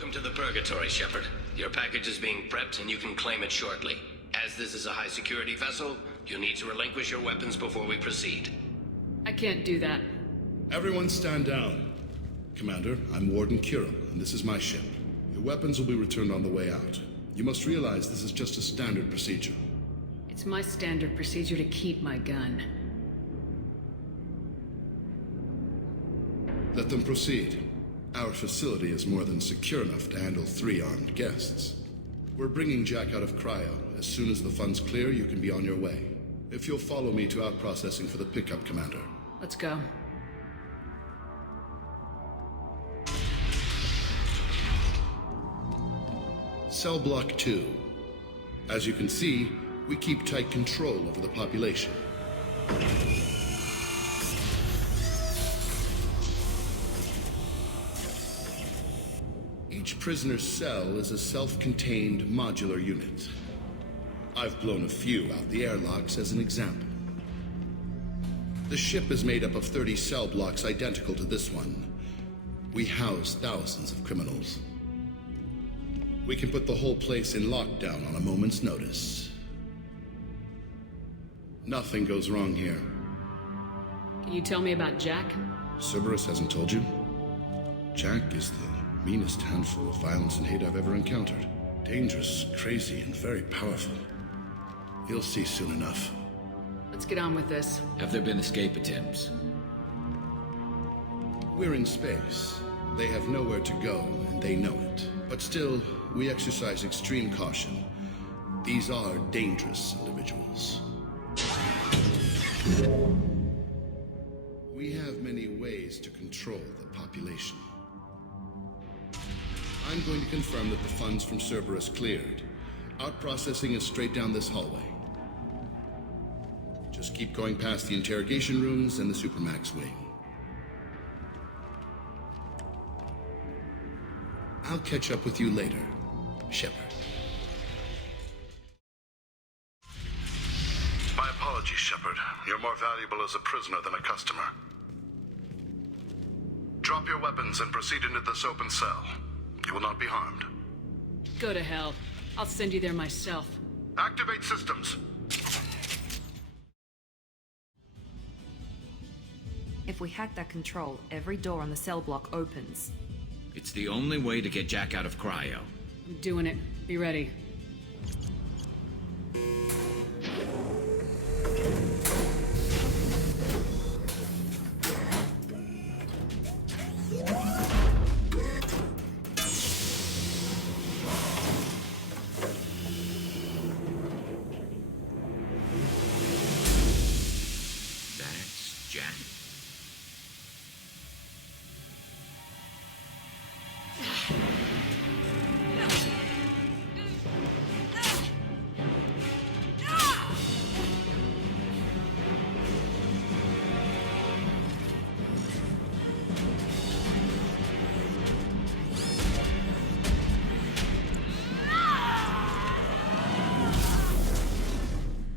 Welcome to the Purgatory, Shepard. Your package is being prepped and you can claim it shortly. As this is a high-security vessel, you'll need to relinquish your weapons before we proceed. I can't do that. Everyone stand down. Commander, I'm Warden Kirill, and this is my ship. Your weapons will be returned on the way out. You must realize this is just a standard procedure. It's my standard procedure to keep my gun. Let them proceed. Our facility is more than secure enough to handle 3 armed guests. We're bringing Jack out of cryo. As soon as the funds clear, you can be on your way. If you'll follow me to out-processing for the pickup, Commander. Let's go. Cell Block 2. As you can see, we keep tight control over the population. Each prisoner's cell is a self-contained modular unit. I've blown a few out the airlocks as an example. The ship is made up of 30 cell blocks identical to this one. We house thousands of criminals. We can put the whole place in lockdown on a moment's notice. Nothing goes wrong here. Can you tell me about Jack? Cerberus hasn't told you? Jack is the meanest handful of violence and hate I've ever encountered. Dangerous, crazy, and very powerful. You'll see soon enough. Let's get on with this. Have there been escape attempts? We're in space. They have nowhere to go, and they know it. But still, we exercise extreme caution. These are dangerous individuals. We have many ways to control the population. I'm going to confirm that the funds from Cerberus cleared. Out-processing is straight down this hallway. Just keep going past the interrogation rooms and the Supermax wing. I'll catch up with you later, Shepard. My apologies, Shepard. You're more valuable as a prisoner than a customer. Drop your weapons and proceed into this open cell. You will not be harmed. Go to hell. I'll send you there myself. Activate systems. If we hack that control, every door on the cell block opens. It's the only way to get Jack out of cryo. I'm doing it. Be ready. That's Jack.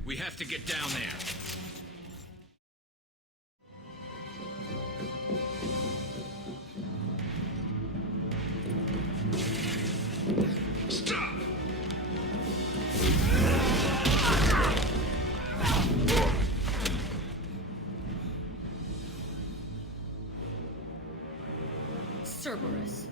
We have to get down there. Stop! Cerberus.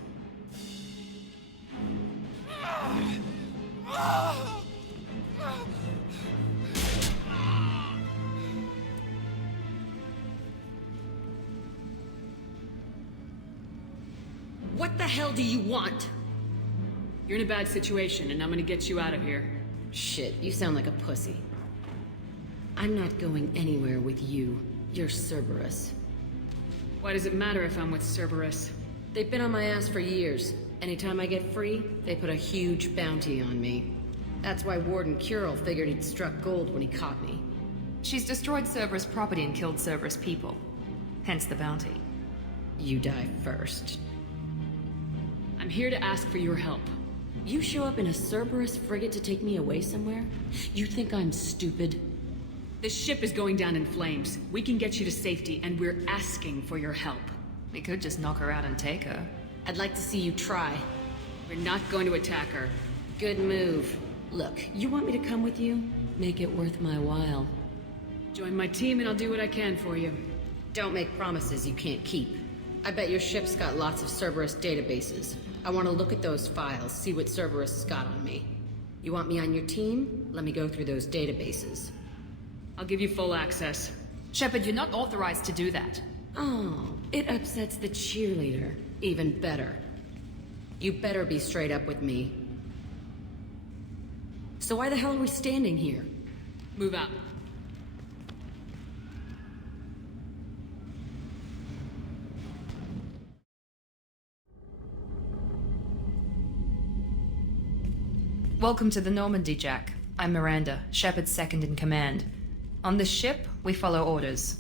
What the hell do you want? You're in a bad situation, and I'm gonna get you out of here. Shit, you sound like a pussy. I'm not going anywhere with you. You're Cerberus. Why does it matter if I'm with Cerberus? They've been on my ass for years. Anytime I get free, they put a huge bounty on me. That's why Warden Kirill figured he'd struck gold when he caught me. She's destroyed Cerberus property and killed Cerberus people. Hence the bounty. You die first. I'm here to ask for your help. You show up in a Cerberus frigate to take me away somewhere? You think I'm stupid? The ship is going down in flames. We can get you to safety, and we're asking for your help. We could just knock her out and take her. I'd like to see you try. We're not going to attack her. Good move. Look, you want me to come with you? Make it worth my while. Join my team and I'll do what I can for you. Don't make promises you can't keep. I bet your ship's got lots of Cerberus databases. I want to look at those files, see what Cerberus has got on me. You want me on your team? Let me go through those databases. I'll give you full access. Shepard, you're not authorized to do that. Oh, it upsets the cheerleader. Even better. You better be straight up with me. So why the hell are we standing here? Move out. Welcome to the Normandy, Jack. I'm Miranda, Shepard's second in command. On this ship, we follow orders.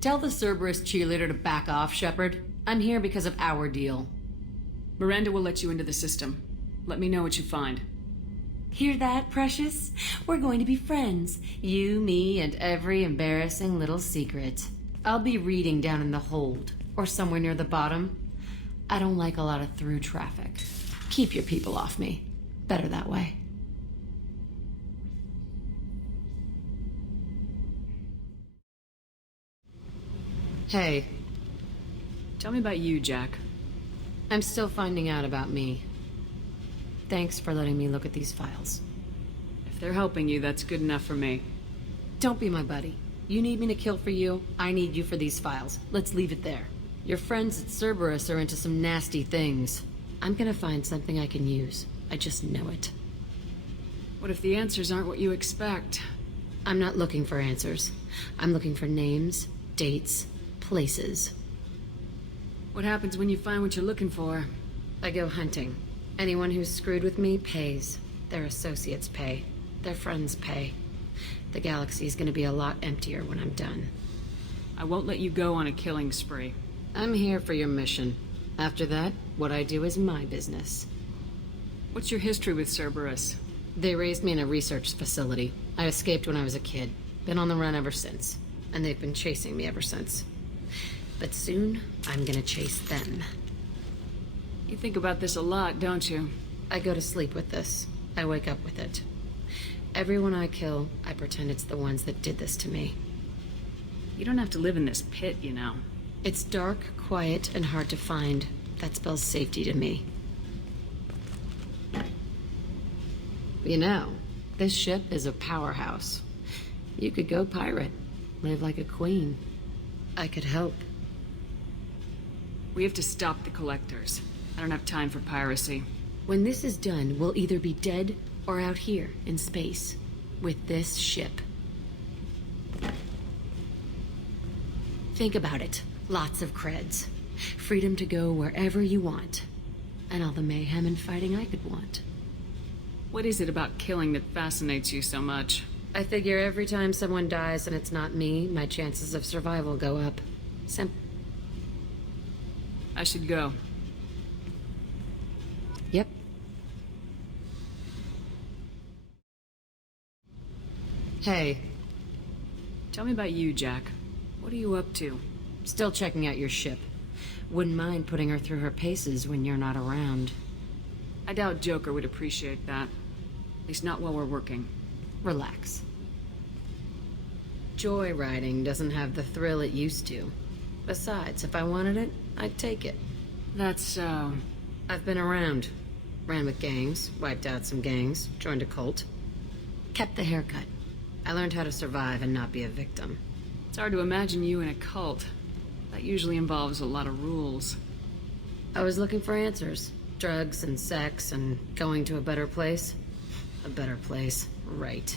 Tell the Cerberus cheerleader to back off, Shepard. I'm here because of our deal. Miranda will let you into the system. Let me know what you find. Hear that, Precious? We're going to be friends. You, me, and every embarrassing little secret. I'll be reading down in the hold, or somewhere near the bottom. I don't like a lot of through traffic. Keep your people off me. Better that way. Hey. Tell me about you, Jack. I'm still finding out about me. Thanks for letting me look at these files. If they're helping you, that's good enough for me. Don't be my buddy. You need me to kill for you, I need you for these files. Let's leave it there. Your friends at Cerberus are into some nasty things. I'm gonna find something I can use. I just know it. What if the answers aren't what you expect? I'm not looking for answers. I'm looking for names, dates, places. What happens when you find what you're looking for? I go hunting. Anyone who's screwed with me pays. Their associates pay. Their friends pay. The galaxy's gonna be a lot emptier when I'm done. I won't let you go on a killing spree. I'm here for your mission. After that, what I do is my business. What's your history with Cerberus? They raised me in a research facility. I escaped when I was a kid. Been on the run ever since. And they've been chasing me ever since. But soon, I'm gonna chase them. You think about this a lot, don't you? I go to sleep with this. I wake up with it. Everyone I kill, I pretend it's the ones that did this to me. You don't have to live in this pit, you know. It's dark, quiet, and hard to find. That spells safety to me. You know, this ship is a powerhouse. You could go pirate, live like a queen. I could help. We have to stop the collectors. I don't have time for piracy. When this is done, we'll either be dead or out here in space with this ship. Think about it. Lots of creds. Freedom to go wherever you want. And all the mayhem and fighting I could want. What is it about killing that fascinates you so much? I figure every time someone dies and it's not me, my chances of survival go up. I should go. Yep. Hey. Tell me about you, Jack. What are you up to? Still checking out your ship. Wouldn't mind putting her through her paces when you're not around. I doubt Joker would appreciate that. At least not while we're working. Relax. Joyriding doesn't have the thrill it used to. Besides, if I wanted it, I'd take it. That's so... I've been around. Ran with gangs, wiped out some gangs, joined a cult. Kept the haircut. I learned how to survive and not be a victim. It's hard to imagine you in a cult. That usually involves a lot of rules. I was looking for answers. Drugs and sex and going to a better place. A better place, right.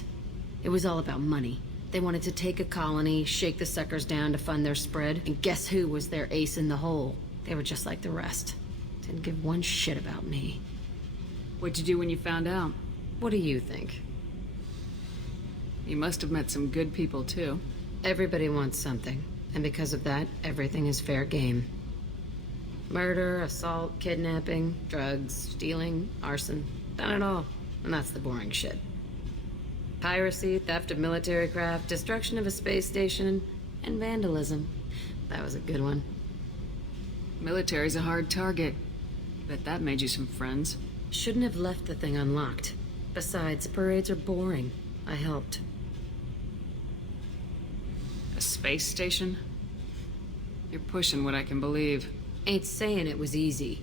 It was all about money. They wanted to take a colony, shake the suckers down to fund their spread, and guess who was their ace in the hole? They were just like the rest. Didn't give one shit about me. What'd you do when you found out? What do you think? You must have met some good people, too. Everybody wants something, and because of that, everything is fair game. Murder, assault, kidnapping, drugs, stealing, arson. Done it all. And that's the boring shit. Piracy, theft of military craft, destruction of a space station, and vandalism. That was a good one. Military's a hard target. Bet that made you some friends. Shouldn't have left the thing unlocked. Besides, parades are boring. I helped. A space station? You're pushing what I can believe. Ain't saying it was easy.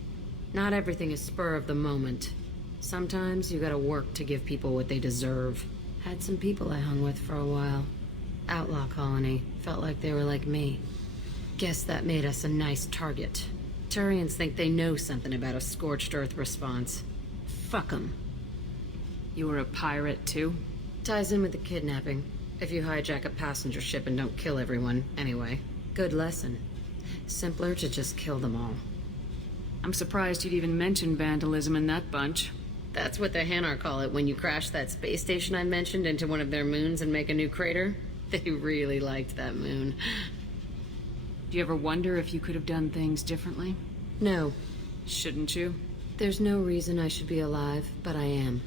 Not everything is spur of the moment. Sometimes you gotta work to give people what they deserve. Had some people I hung with for a while. Outlaw colony. Felt like they were like me. Guess that made us a nice target. Turians think they know something about a scorched earth response. Fuck 'em. You were a pirate, too? Ties in with the kidnapping. If you hijack a passenger ship and don't kill everyone, anyway. Good lesson. Simpler to just kill them all. I'm surprised you'd even mention vandalism in that bunch. That's what the Hanar call it when you crash that space station I mentioned into one of their moons and make a new crater. They really liked that moon. Do you ever wonder if you could have done things differently? No. Shouldn't you? There's no reason I should be alive, but I am.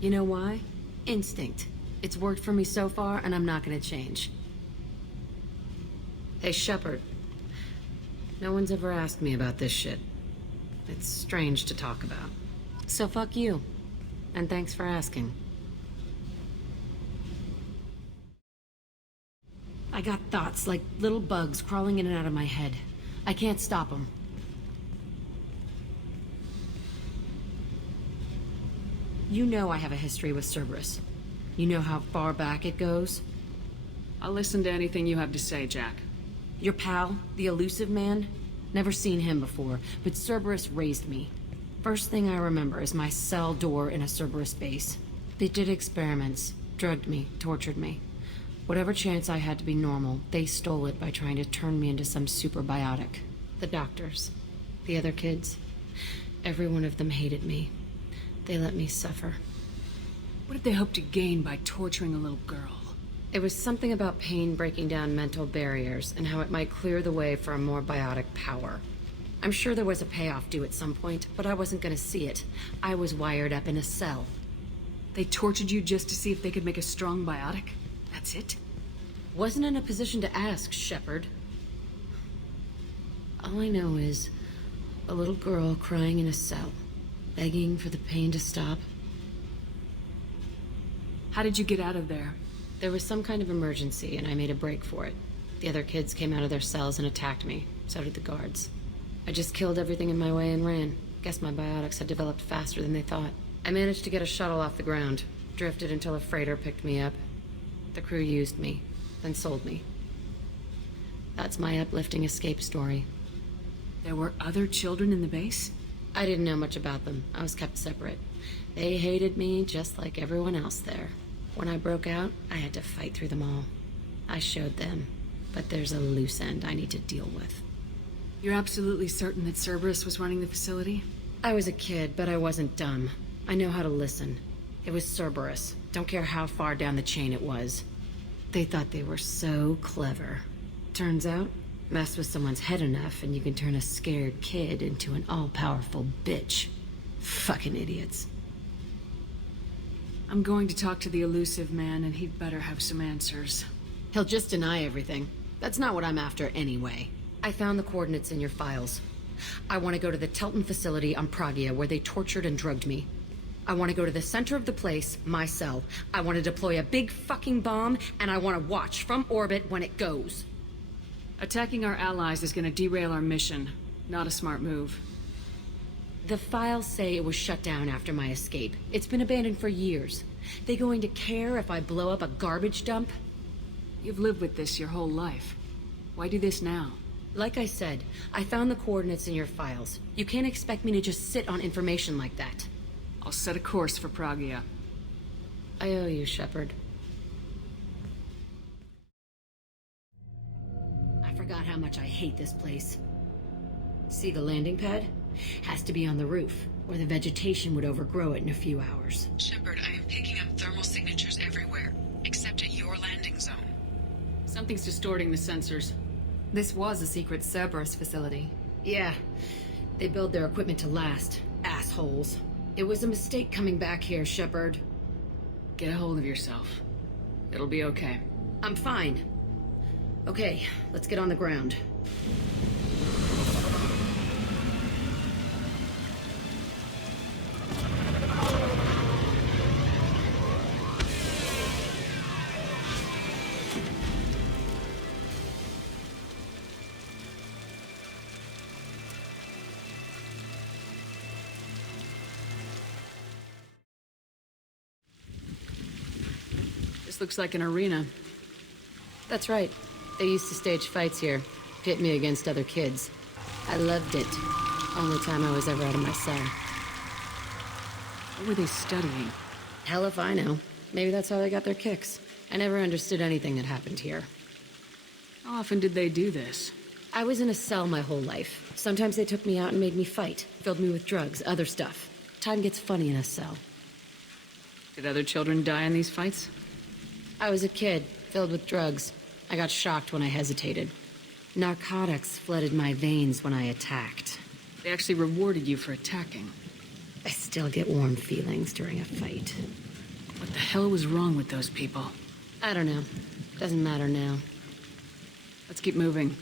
You know why? Instinct. It's worked for me so far, and I'm not gonna change. Hey, Shepard. No one's ever asked me about this shit. It's strange to talk about. So fuck you. And thanks for asking. I got thoughts like little bugs crawling in and out of my head. I can't stop them. You know I have a history with Cerberus. You know how far back it goes? I'll listen to anything you have to say, Jack. Your pal, the elusive man? Never seen him before, but Cerberus raised me. First thing I remember is my cell door in a Cerberus base. They did experiments, drugged me, tortured me. Whatever chance I had to be normal, they stole it by trying to turn me into some superbiotic. The doctors, the other kids, every one of them hated me. They let me suffer. What did they hope to gain by torturing a little girl? It was something about pain breaking down mental barriers and how it might clear the way for a more biotic power. I'm sure there was a payoff due at some point, but I wasn't gonna see it. I was wired up in a cell. They tortured you just to see if they could make a strong biotic? That's it? Wasn't in a position to ask, Shepard. All I know is a little girl crying in a cell, begging for the pain to stop. How did you get out of there? There was some kind of emergency, and I made a break for it. The other kids came out of their cells and attacked me. So did the guards. I just killed everything in my way and ran. Guess my biotics had developed faster than they thought. I managed to get a shuttle off the ground. Drifted until a freighter picked me up. The crew used me, then sold me. That's my uplifting escape story. There were other children in the base? I didn't know much about them. I was kept separate. They hated me just like everyone else there. When I broke out, I had to fight through them all. I showed them, but there's a loose end I need to deal with. You're absolutely certain that Cerberus was running the facility? I was a kid, but I wasn't dumb. I know how to listen. It was Cerberus. Don't care how far down the chain it was. They thought they were so clever. Turns out, mess with someone's head enough and you can turn a scared kid into an all-powerful bitch. Fucking idiots. I'm going to talk to the elusive man, and he'd better have some answers. He'll just deny everything. That's not what I'm after anyway. I found the coordinates in your files. I want to go to the Telton facility on Pragia where they tortured and drugged me. I want to go to the center of the place, my cell. I want to deploy a big fucking bomb, and I want to watch from orbit when it goes. Attacking our allies is going to derail our mission. Not a smart move. The files say it was shut down after my escape. It's been abandoned for years. They going to care if I blow up a garbage dump? You've lived with this your whole life. Why do this now? Like I said, I found the coordinates in your files. You can't expect me to just sit on information like that. I'll set a course for Pragia. I owe you, Shepard. I forgot how much I hate this place. See the landing pad? Has to be on the roof, or the vegetation would overgrow it in a few hours. Shepard, I am picking up thermal signatures everywhere, except at your landing zone. Something's distorting the sensors. This was a secret Cerberus facility. Yeah, they build their equipment to last. Assholes. It was a mistake coming back here, Shepard. Get a hold of yourself. It'll be okay. I'm fine. Okay, let's get on the ground. This looks like an arena. That's right. They used to stage fights here, pit me against other kids. I loved it. Only time I was ever out of my cell. What were they studying? Hell if I know. Maybe that's how they got their kicks. I never understood anything that happened here. How often did they do this? I was in a cell my whole life. Sometimes they took me out and made me fight. Filled me with drugs, other stuff. Time gets funny in a cell. Did other children die in these fights? I was a kid, filled with drugs. I got shocked when I hesitated. Narcotics flooded my veins when I attacked. They actually rewarded you for attacking. I still get warm feelings during a fight. What the hell was wrong with those people? I don't know. Doesn't matter now. Let's keep moving.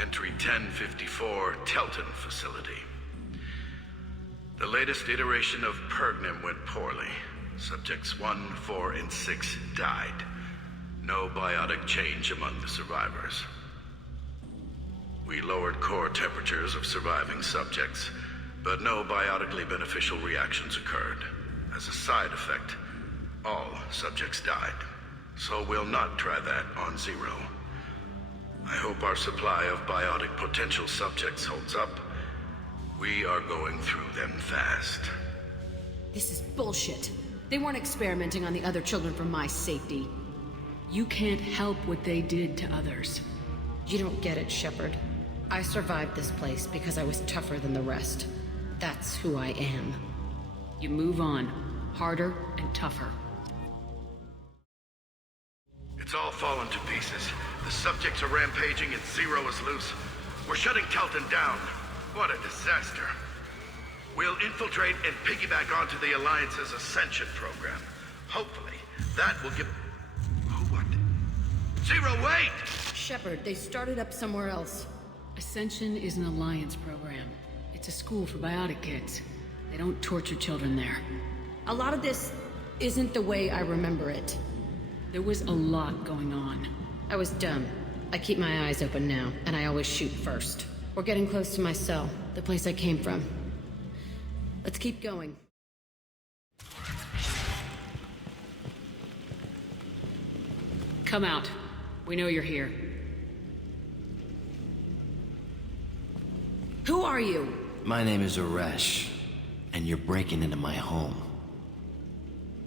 Entry 1054, Telton Facility. The latest iteration of Pergnum went poorly. Subjects 1, 4, and 6 died. No biotic change among the survivors. We lowered core temperatures of surviving subjects, but no biotically beneficial reactions occurred. As a side effect, all subjects died. So we'll not try that on Zero. I hope our supply of biotic potential subjects holds up. We are going through them fast. This is bullshit. They weren't experimenting on the other children for my safety. You can't help what they did to others. You don't get it, Shepard. I survived this place because I was tougher than the rest. That's who I am. You move on. Harder and tougher. It's all fallen to pieces. The subjects are rampaging and Zero is loose. We're shutting Telton down. What a disaster. We'll infiltrate and piggyback onto the Alliance's Ascension program. Hopefully, that will give... Oh, what? Zero, wait! Shepard, they started up somewhere else. Ascension is an Alliance program. It's a school for biotic kids. They don't torture children there. A lot of this isn't the way I remember it. There was a lot going on. I was dumb. I keep my eyes open now, and I always shoot first. We're getting close to my cell, the place I came from. Let's keep going. Come out. We know you're here. Who are you? My name is Aresh, and you're breaking into my home.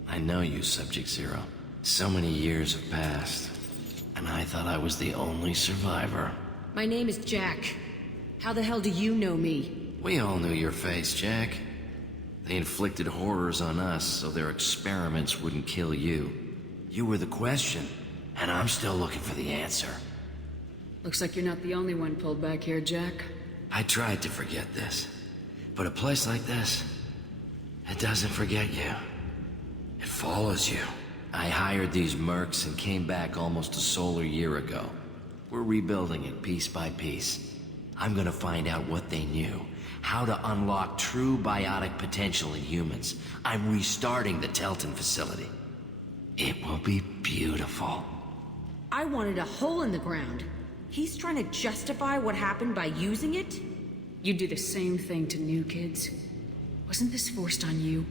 I know you, Subject Zero. So many years have passed, and I thought I was the only survivor. My name is Jack. How the hell do you know me? We all knew your face, Jack. They inflicted horrors on us so their experiments wouldn't kill you. You were the question, and I'm still looking for the answer. Looks like you're not the only one pulled back here, Jack. I tried to forget this, but a place like this, it doesn't forget you. It follows you. I hired these mercs and came back almost a solar year ago. We're rebuilding it piece by piece. I'm gonna find out what they knew, how to unlock true biotic potential in humans. I'm restarting the Telton facility. It will be beautiful. I wanted a hole in the ground. He's trying to justify what happened by using it? You do the same thing to new kids. Wasn't this forced on you?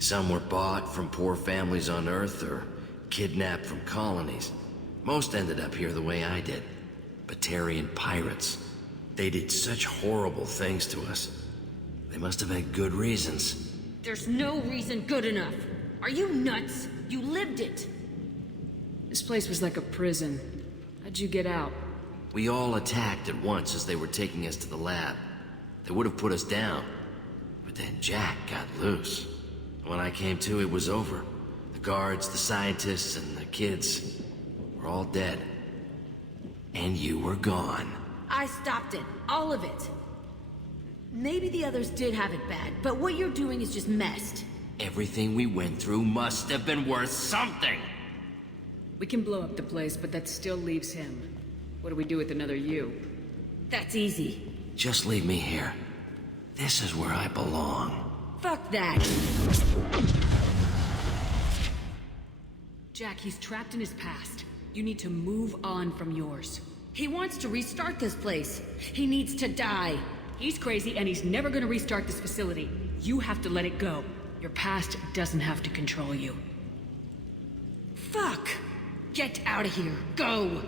Some were bought from poor families on Earth or kidnapped from colonies. Most ended up here the way I did. Batarian pirates. They did such horrible things to us. They must have had good reasons. There's no reason good enough. Are you nuts? You lived it. This place was like a prison. How'd you get out? We all attacked at once as they were taking us to the lab. They would have put us down. But then Jack got loose. When I came to, it was over. The guards, the scientists, and the kids were all dead. And you were gone. I stopped it. All of it. Maybe the others did have it bad, but what you're doing is just messed. Everything we went through must have been worth something! We can blow up the place, but that still leaves him. What do we do with another you? That's easy. Just leave me here. This is where I belong. Fuck that. Jack, he's trapped in his past. You need to move on from yours. He wants to restart this place. He needs to die. He's crazy and he's never gonna restart this facility. You have to let it go. Your past doesn't have to control you. Fuck! Get out of here. Go!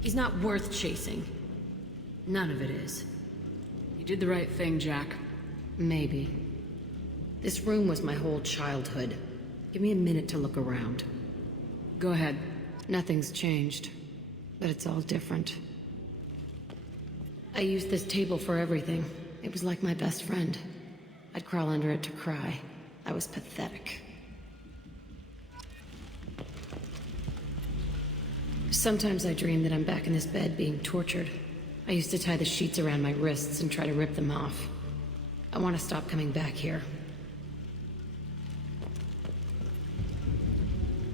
He's not worth chasing. None of it is. You did the right thing, Jack. Maybe. This room was my whole childhood. Give me a minute to look around. Go ahead. Nothing's changed, but it's all different. I used this table for everything. It was like my best friend. I'd crawl under it to cry. I was pathetic. Sometimes I dream that I'm back in this bed being tortured. I used to tie the sheets around my wrists and try to rip them off. I want to stop coming back here.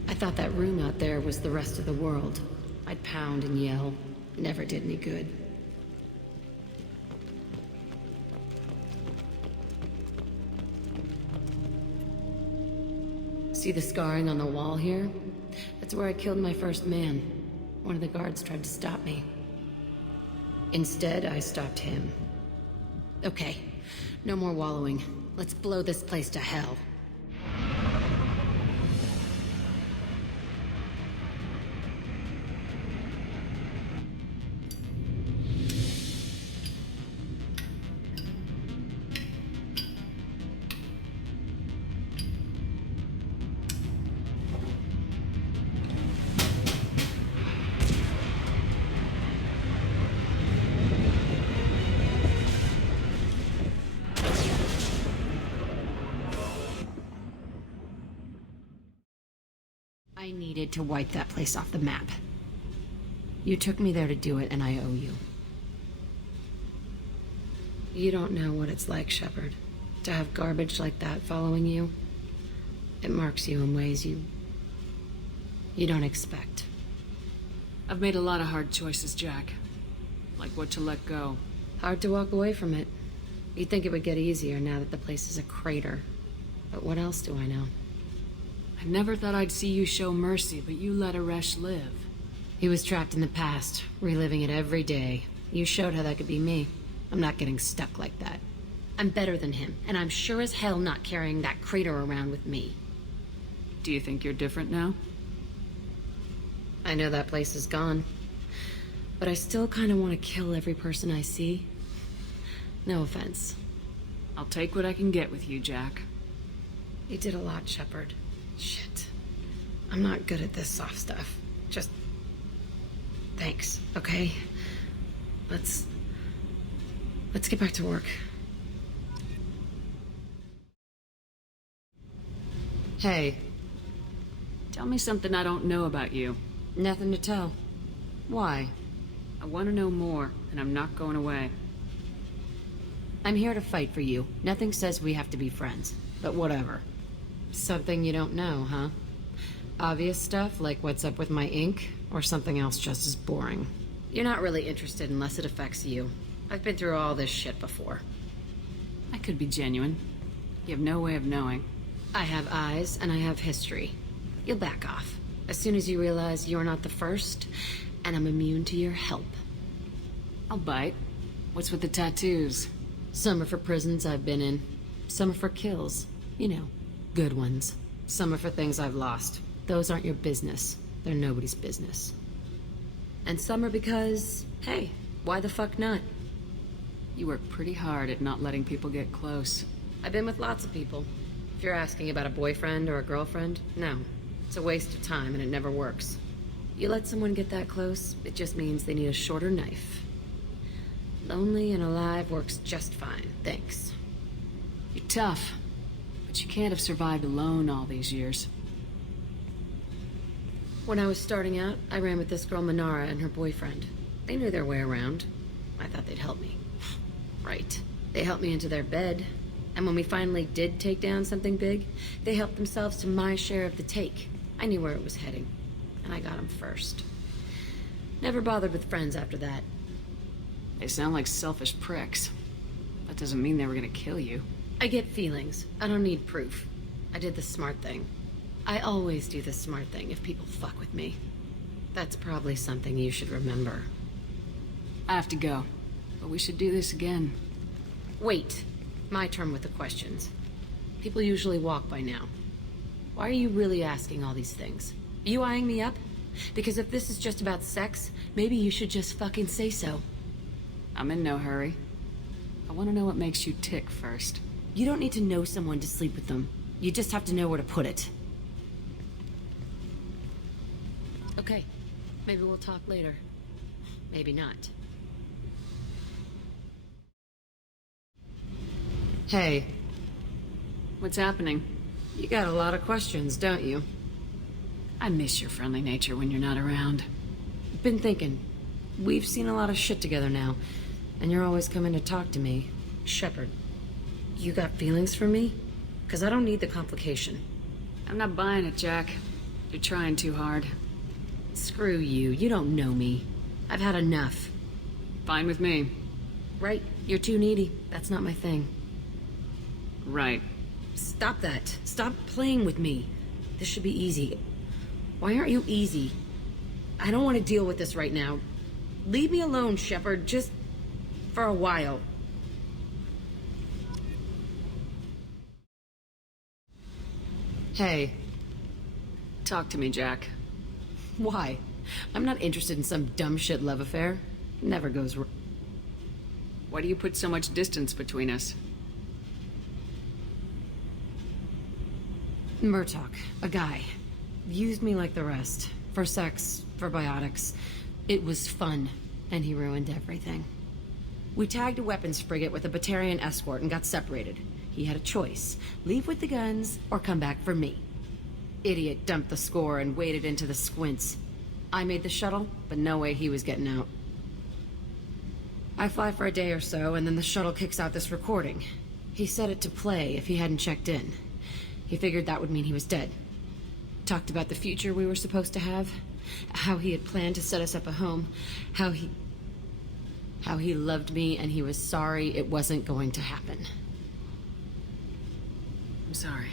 I thought that room out there was the rest of the world. I'd pound and yell. Never did any good. See the scarring on the wall here? That's where I killed my first man. One of the guards tried to stop me. Instead, I stopped him. Okay, no more wallowing. Let's blow this place to hell. I needed to wipe that place off the map. You took me there to do it, and I owe you. You don't know what it's like, Shepard. To have garbage like that following you. It marks you in ways you don't expect. I've made a lot of hard choices, Jack. Like what to let go. Hard to walk away from it. You'd think it would get easier now that the place is a crater. But what else do I know? I never thought I'd see you show mercy, but you let Aresh live. He was trapped in the past, reliving it every day. You showed how that could be me. I'm not getting stuck like that. I'm better than him, and I'm sure as hell not carrying that crater around with me. Do you think you're different now? I know that place is gone. But I still kind of want to kill every person I see. No offense. I'll take what I can get with you, Jack. You did a lot, Shepard. Shit. I'm not good at this soft stuff. Just... thanks, okay? Let's get back to work. Hey. Tell me something I don't know about you. Nothing to tell. Why? I want to know more, and I'm not going away. I'm here to fight for you. Nothing says we have to be friends, but whatever. Something you don't know, huh? Obvious stuff, like what's up with my ink, or something else just as boring? You're not really interested unless it affects you. I've been through all this shit before. I could be genuine. You have no way of knowing. I have eyes, and I have history. You'll back off. As soon as you realize you're not the first, and I'm immune to your help. I'll bite. What's with the tattoos? Some are for prisons I've been in. Some are for kills. You know, good ones. Some are for things I've lost. Those aren't your business. They're nobody's business. And some are because, hey, why the fuck not? You work pretty hard at not letting people get close. I've been with lots of people. If you're asking about a boyfriend or a girlfriend, no. It's a waste of time and it never works. You let someone get that close, it just means they need a shorter knife. Lonely and alive works just fine, thanks. You're tough, but you can't have survived alone all these years. When I was starting out, I ran with this girl Manara and her boyfriend. They knew their way around. I thought they'd help me. Right. They helped me into their bed. And when we finally did take down something big, they helped themselves to my share of the take. I knew where it was heading, and I got them first. Never bothered with friends after that. They sound like selfish pricks. That doesn't mean they were gonna kill you. I get feelings. I don't need proof. I did the smart thing. I always do the smart thing if people fuck with me. That's probably something you should remember. I have to go. But we should do this again. Wait. My turn with the questions. People usually walk by now. Why are you really asking all these things? Are you eyeing me up? Because if this is just about sex, maybe you should just fucking say so. I'm in no hurry. I want to know what makes you tick first. You don't need to know someone to sleep with them. You just have to know where to put it. Okay. Maybe we'll talk later. Maybe not. Hey. What's happening? You got a lot of questions, don't you? I miss your friendly nature when you're not around. Been thinking. We've seen a lot of shit together now, and you're always coming to talk to me. Shepard, you got feelings for me? 'Cause I don't need the complication. I'm not buying it, Jack. You're trying too hard. Screw you. You don't know me. I've had enough. Fine with me. Right. You're too needy. That's not my thing. Right. Stop that. Stop playing with me. This should be easy. Why aren't you easy? I don't want to deal with this right now. Leave me alone, Shepard. Just for a while. Hey. Talk to me, Jack. Why? I'm not interested in some dumb shit love affair. Never goes wrong. Why do you put so much distance between us? Murtaugh, a guy, used me like the rest. For sex, for biotics. It was fun, and he ruined everything. We tagged a weapons frigate with a Batarian escort and got separated. He had a choice. Leave with the guns, or come back for me. Idiot dumped the score and waded into the squints. I made the shuttle, but no way he was getting out. I fly for a day or so, and then the shuttle kicks out this recording. He set it to play if he hadn't checked in. He figured that would mean he was dead. Talked about the future we were supposed to have. How he had planned to set us up a home. How he loved me and he was sorry it wasn't going to happen. I'm sorry.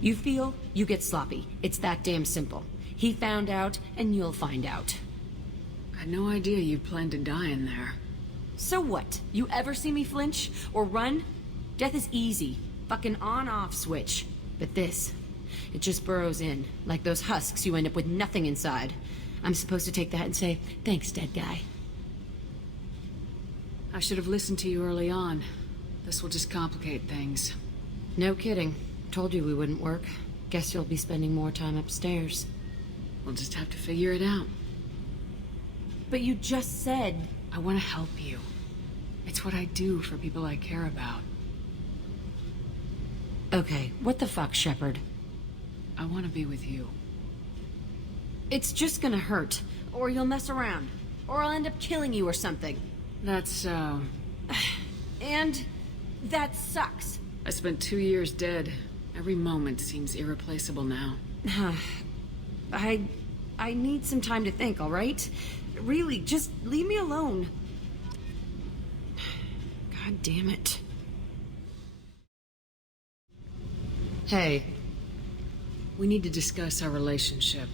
You feel, you get sloppy. It's that damn simple. He found out, and you'll find out. I had no idea you planned to die in there. So what? You ever see me flinch? Or run? Death is easy. Fucking on-off switch. But this, it just burrows in. Like those husks, you end up with nothing inside. I'm supposed to take that and say, thanks, dead guy. I should have listened to you early on. This will just complicate things. No kidding. Told you we wouldn't work. Guess you'll be spending more time upstairs. We'll just have to figure it out. But you just said... I want to help you. It's what I do for people I care about. Okay, what the fuck, Shepard? I want to be with you. It's just gonna hurt. Or you'll mess around. Or I'll end up killing you or something. That's so... And... that sucks. I spent 2 years dead. Every moment seems irreplaceable now. I need some time to think, all right? Really, just leave me alone. God damn it. Hey. We need to discuss our relationship.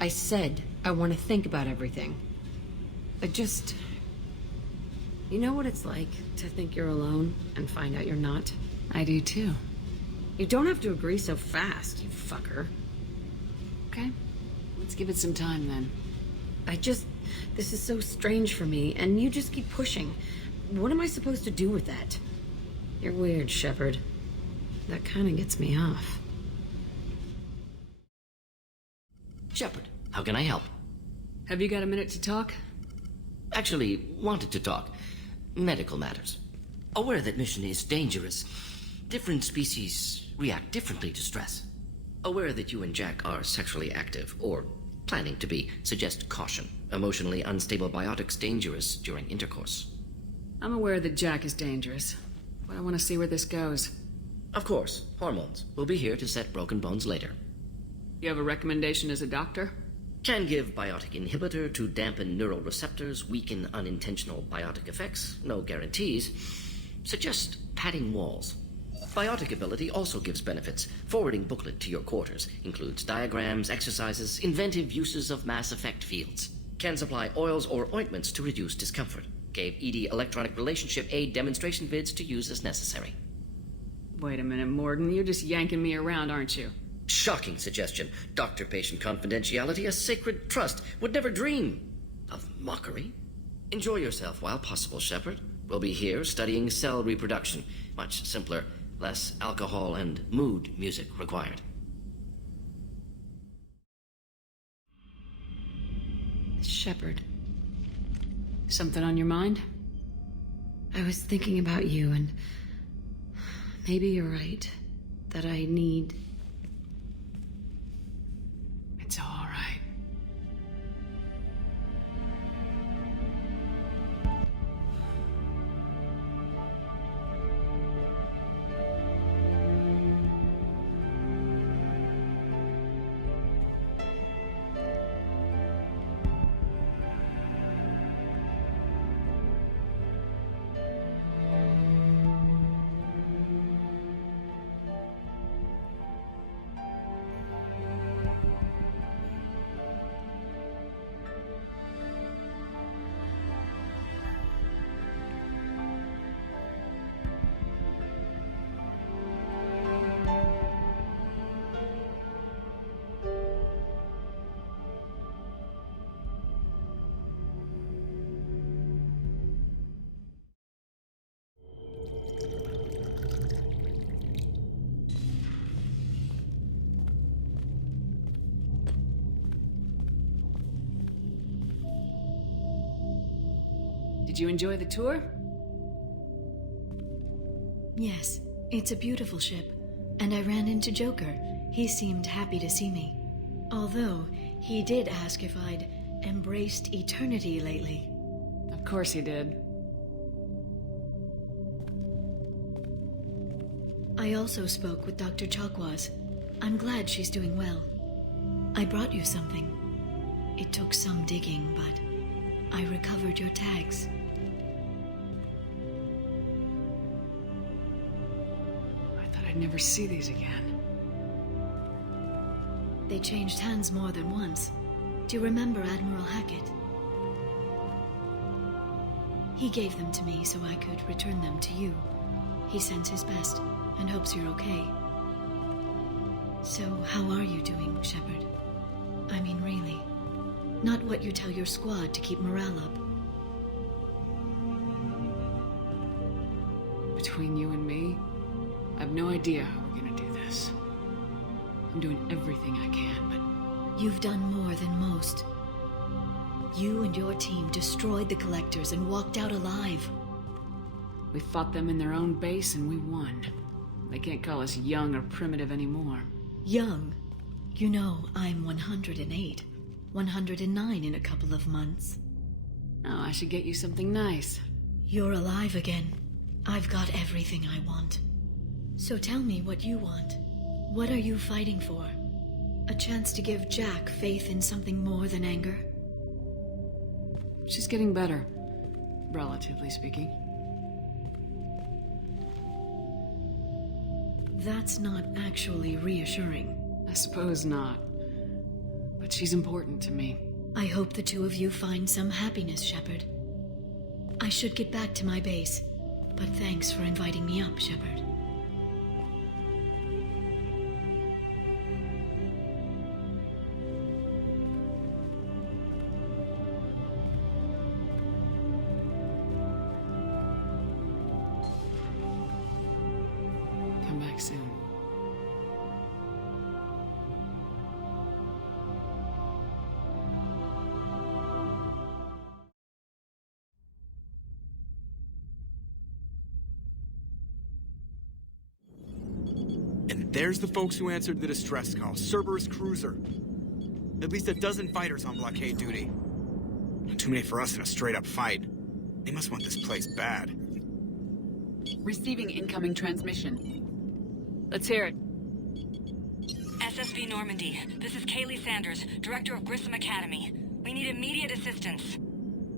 I said I want to think about everything. I just... You know what it's like to think you're alone and find out you're not? I do too. You don't have to agree so fast, you fucker. Okay. Let's give it some time then. This is so strange for me, and you just keep pushing. What am I supposed to do with that? You're weird, Shepard. That kind of gets me off. Shepard, how can I help? Have you got a minute to talk? Actually, wanted to talk. Medical matters. Aware that mission is dangerous. Different species react differently to stress. Aware that you and Jack are sexually active, or planning to be, suggest caution. Emotionally unstable biotics dangerous during intercourse. I'm aware that Jack is dangerous, but I want to see where this goes. Of course, hormones. We'll be here to set broken bones later. You have a recommendation as a doctor? Can give biotic inhibitor to dampen neural receptors, weaken unintentional biotic effects. No guarantees. Suggest padding walls. Biotic ability also gives benefits. Forwarding booklet to your quarters. Includes diagrams, exercises, inventive uses of mass effect fields. Can supply oils or ointments to reduce discomfort. Gave ED electronic relationship aid demonstration vids to use as necessary. Wait a minute, Morgan. You're just yanking me around, aren't you? Shocking suggestion. Doctor-patient confidentiality, a sacred trust. Would never dream of mockery. Enjoy yourself while possible, Shepard. We'll be here studying cell reproduction. Much simpler, less alcohol and mood music required. Shepard. Something on your mind? I was thinking about you, and maybe you're right. That I need... It's all right. Did you enjoy the tour? Yes, it's a beautiful ship. And I ran into Joker. He seemed happy to see me. Although, he did ask if I'd embraced eternity lately. Of course he did. I also spoke with Dr. Chakwas. I'm glad she's doing well. I brought you something. It took some digging, but I recovered your tags. I'd never see these again. They changed hands more than once. Do you remember Admiral Hackett? He gave them to me so I could return them to you. He sends his best and hopes you're okay. So, how are you doing, Shepard? I mean, really. Not what you tell your squad to keep morale up. Between you and me, I have no idea how we're gonna do this. I'm doing everything I can, but... You've done more than most. You and your team destroyed the Collectors and walked out alive. We fought them in their own base and we won. They can't call us young or primitive anymore. Young? You know, I'm 108. 109 in a couple of months. Oh, I should get you something nice. You're alive again. I've got everything I want. So tell me what you want. What are you fighting for? A chance to give Jack faith in something more than anger? She's getting better, relatively speaking. That's not actually reassuring. I suppose not. But she's important to me. I hope the two of you find some happiness, Shepard. I should get back to my base, but thanks for inviting me up, Shepard. Come back soon. And there's the folks who answered the distress call. Cerberus cruiser. At least a dozen fighters on blockade duty. Not too many for us in a straight-up fight. They must want this place bad. Receiving incoming transmission. Let's hear it. SSV Normandy. This is Kaylee Sanders, Director of Grissom Academy. We need immediate assistance.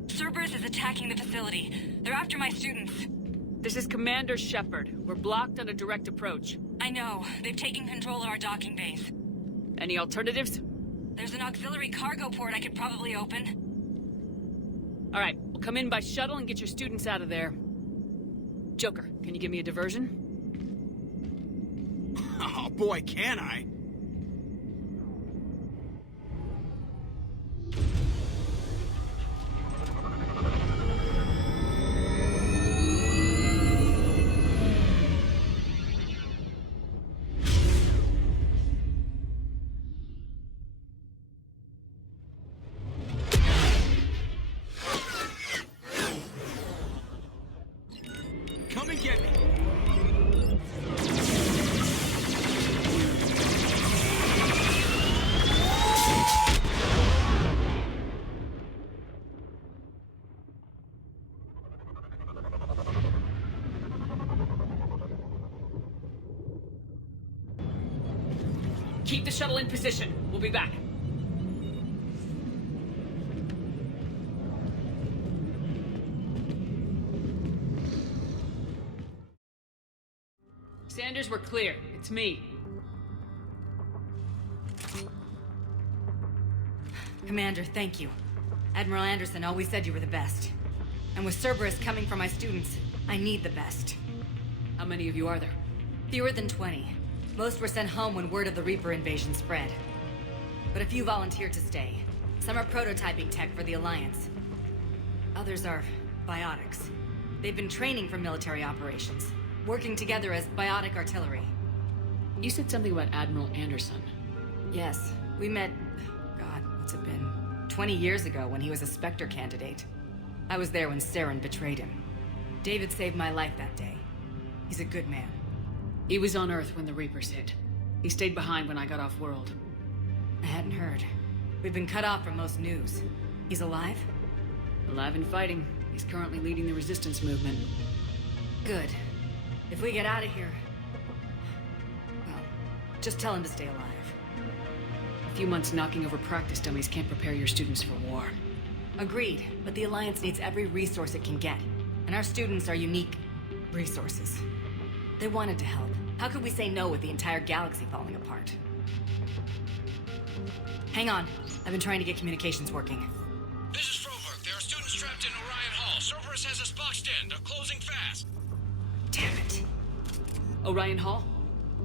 Cerberus is attacking the facility. They're after my students. This is Commander Shepard. We're blocked on a direct approach. I know. They've taken control of our docking base. Any alternatives? There's an auxiliary cargo port I could probably open. Alright, we'll come in by shuttle and get your students out of there. Joker, can you give me a diversion? Oh boy, can I? Come and get me. Keep the shuttle in position. We'll be back. Sanders, we're clear. It's me. Commander, thank you. Admiral Anderson always said you were the best. And with Cerberus coming for my students, I need the best. How many of you are there? Fewer than 20. Most were sent home when word of the Reaper invasion spread. But a few volunteered to stay. Some are prototyping tech for the Alliance. Others are biotics. They've been training for military operations, working together as biotic artillery. You said something about Admiral Anderson. Yes, we met, God, what's it been? 20 years ago when he was a Spectre candidate. I was there when Saren betrayed him. David saved my life that day. He's a good man. He was on Earth when the Reapers hit. He stayed behind when I got off-world. I hadn't heard. We've been cut off from most news. He's alive? Alive and fighting. He's currently leading the resistance movement. Good. If we get out of here... well, just tell him to stay alive. A few months knocking over practice dummies can't prepare your students for war. Agreed, but the Alliance needs every resource it can get. And our students are unique resources. They wanted to help. How could we say no with the entire galaxy falling apart? Hang on. I've been trying to get communications working. This is Froberg. There are students trapped in Orion Hall. Cerberus has us boxed in. They're closing fast. Damn it. Orion Hall?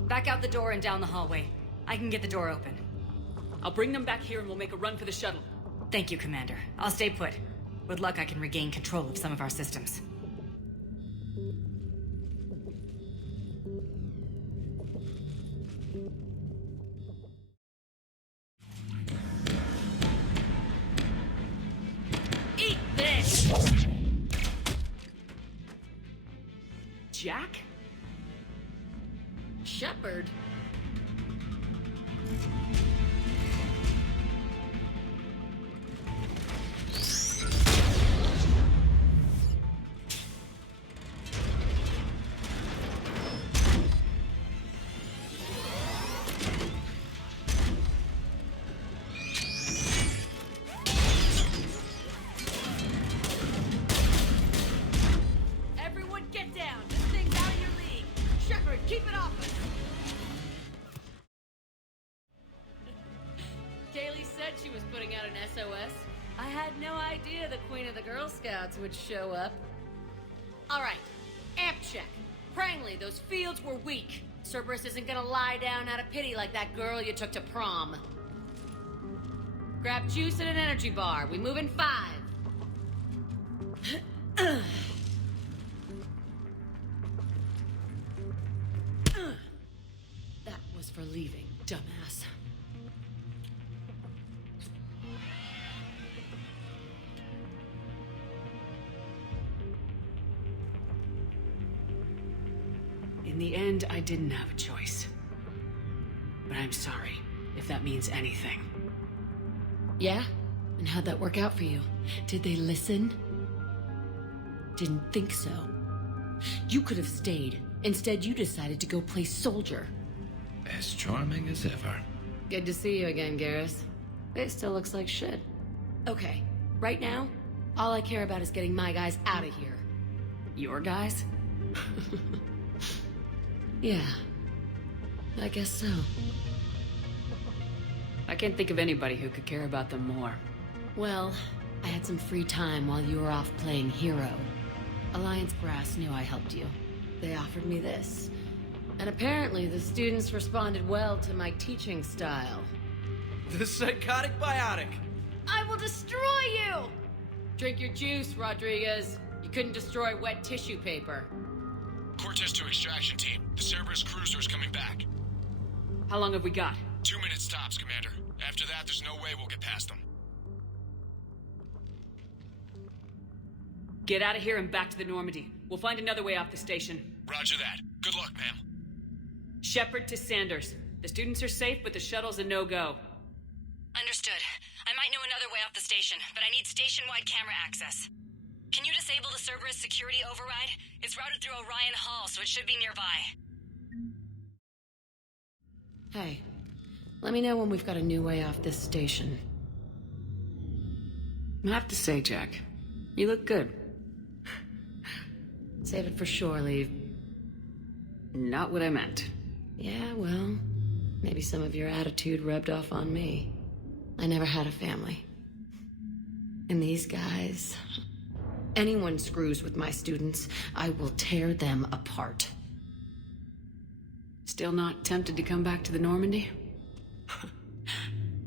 Back out the door and down the hallway. I can get the door open. I'll bring them back here and we'll make a run for the shuttle. Thank you, Commander. I'll stay put. With luck, I can regain control of some of our systems. Eat this! Jack? Shepard? Everyone get down! This thing's out of your league! Shepard, keep it off us! Kaylee said she was putting out an SOS. I had no idea the Queen of the Girl Scouts would show up. Alright, amp check. Prangley, those fields were weak. Cerberus isn't gonna lie down out of pity like that girl you took to prom. Grab juice and an energy bar. We move in 5. That was for leaving, dumbass. In the end, I didn't have a choice. But I'm sorry, if that means anything. Yeah? And how'd that work out for you? Did they listen? Didn't think so. You could have stayed. Instead, you decided to go play soldier. As charming as ever. Good to see you again, Garrus. It still looks like shit. Okay, right now, all I care about is getting my guys out of here. Your guys? Yeah, I guess so. I can't think of anybody who could care about them more. Well, I had some free time while you were off playing hero. Alliance Brass knew I helped you. They offered me this. And apparently the students responded well to my teaching style. The psychotic biotic! I will destroy you! Drink your juice, Rodriguez. You couldn't destroy wet tissue paper. Cortez to extraction team. The Cerberus cruiser is coming back. How long have we got? 2 minutes tops, Commander. After that, there's no way we'll get past them. Get out of here and back to the Normandy. We'll find another way off the station. Roger that. Good luck, ma'am. Shepard to Sanders. The students are safe, but the shuttle's a no-go. Understood. I might know another way off the station, but I need station-wide camera access. Can you disable the Cerberus security override? It's routed through Orion Hall, so it should be nearby. Hey, let me know when we've got a new way off this station. I have to say, Jack, you look good. Save it for shore leave. Not what I meant. Yeah, well, maybe some of your attitude rubbed off on me. I never had a family. And these guys... Anyone screws with my students, I will tear them apart. Still not tempted to come back to the Normandy?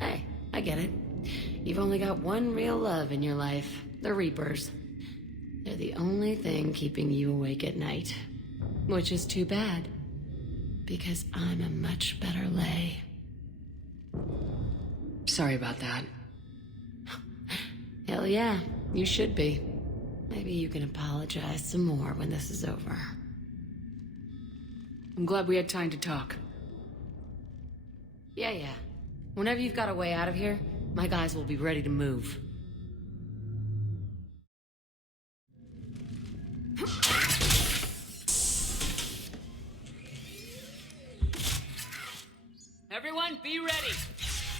Hey, I get it. You've only got one real love in your life. The Reapers. They're the only thing keeping you awake at night. Which is too bad. Because I'm a much better lay. Sorry about that. Hell yeah, you should be. Maybe you can apologize some more when this is over. I'm glad we had time to talk. Yeah. Whenever you've got a way out of here, my guys will be ready to move. Everyone, be ready.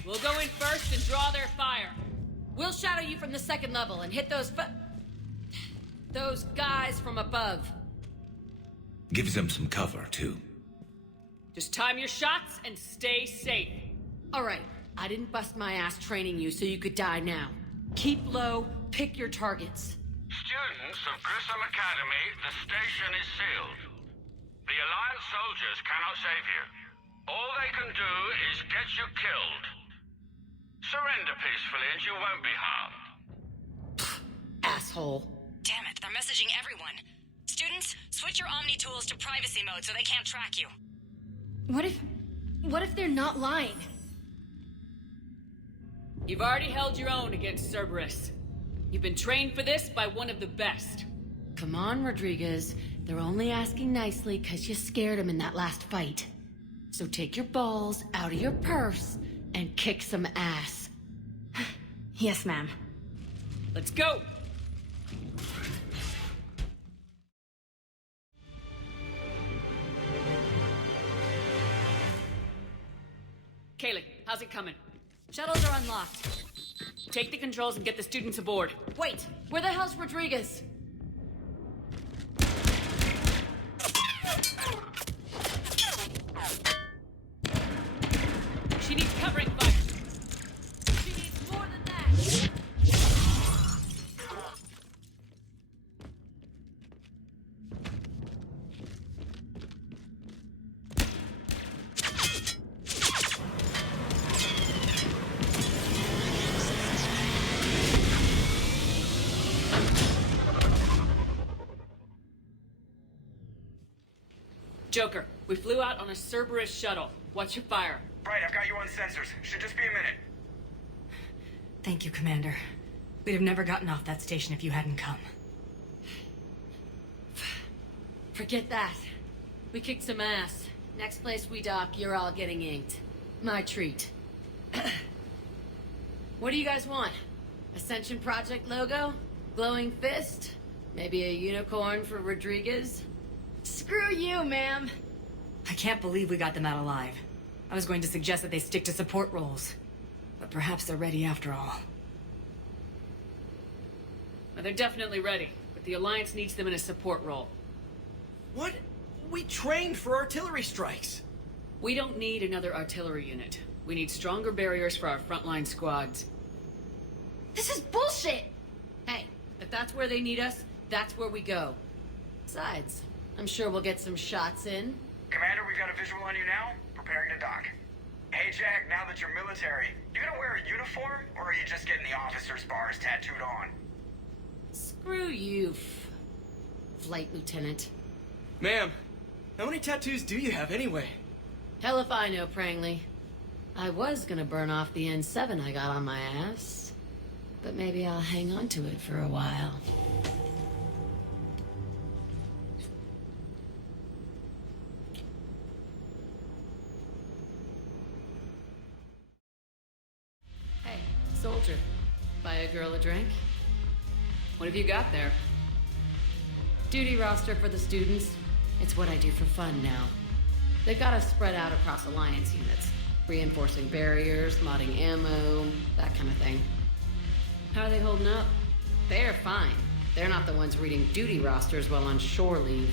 We'll go in first and draw their fire. We'll shadow you from the second level and hit those guys from above. Gives them some cover, too. Just time your shots and stay safe. All right, I didn't bust my ass training you so you could die now. Keep low, pick your targets. Students of Grissom Academy, the station is sealed. The Alliance soldiers cannot save you. All they can do is get you killed. Surrender peacefully and you won't be harmed. Asshole. Damn it, they're messaging everyone. Students, switch your Omni tools to privacy mode so they can't track you. What if they're not lying? You've already held your own against Cerberus. You've been trained for this by one of the best. Come on, Rodriguez. They're only asking nicely because you scared them in that last fight. So take your balls out of your purse and kick some ass. Yes, ma'am. Let's go! Kaylee, how's it coming? Shuttles are unlocked. Take the controls and get the students aboard. Wait, where the hell's Rodriguez? She needs covering fire. She needs more than that. Joker, we flew out on a Cerberus shuttle. Watch your fire. Right, I've got you on sensors. Should just be a minute. Thank you, Commander. We'd have never gotten off that station if you hadn't come. Forget that. We kicked some ass. Next place we dock, you're all getting inked. My treat. What do you guys want? Ascension Project logo? Glowing fist? Maybe a unicorn for Rodriguez? Screw you, ma'am. I can't believe we got them out alive. I was going to suggest that they stick to support roles. But perhaps they're ready after all. Well, they're definitely ready, but the Alliance needs them in a support role. What? We trained for artillery strikes. We don't need another artillery unit. We need stronger barriers for our frontline squads. This is bullshit! If that's where they need us, that's where we go. Besides, I'm sure we'll get some shots in. Commander, we've got a visual on you now. Preparing to dock. Hey, Jack, now that you're military, you gonna wear a uniform, or are you just getting the officer's bars tattooed on? Screw you, Flight Lieutenant. Ma'am, how many tattoos do you have anyway? Hell if I know, Prangley. I was gonna burn off the N7 I got on my ass. But maybe I'll hang on to it for a while. Hey, soldier. Buy a girl a drink? What have you got there? Duty roster for the students. It's what I do for fun now. They got us spread out across Alliance units. Reinforcing barriers, modding ammo, that kind of thing. How are they holding up? They're fine. They're not the ones reading duty rosters while on shore leave.